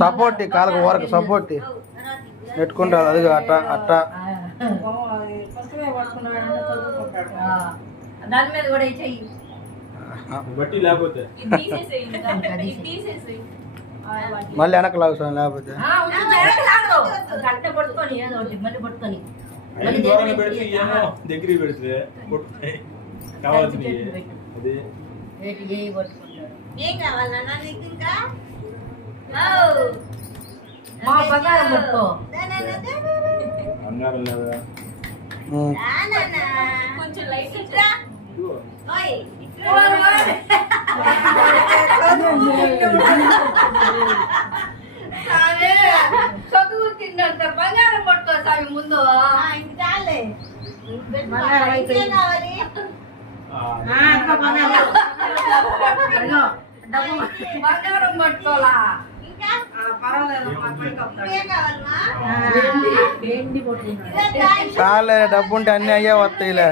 Support కాళ్ళకు వరకు support పెట్టుకుంటారు. అది అట్ట అట్ట దాని మీద కూడా చెయ్యి బట్టి లేకపోతే మళ్ళీ వెనక్కి లాగుతాను. లేకపోతే గంట పట్టుకొని ఏదో ఒకటి మళ్ళీ పట్టుకొని దగ్గర పెడితే కావాల్సింది ఏం కావాలన్నా నీకు ఇంకా మా బంగారం పట్టుకో అన్నారు లేదా కొంచెం లైట్ చదువు తిన్నంత బంగారం పట్టుకో సామి ముందు చాలే కావాలి బంగారం పట్టుకోవాలా చాలే డబ్బు ఉంటే అన్ని అయ్యే వస్తాయిలే.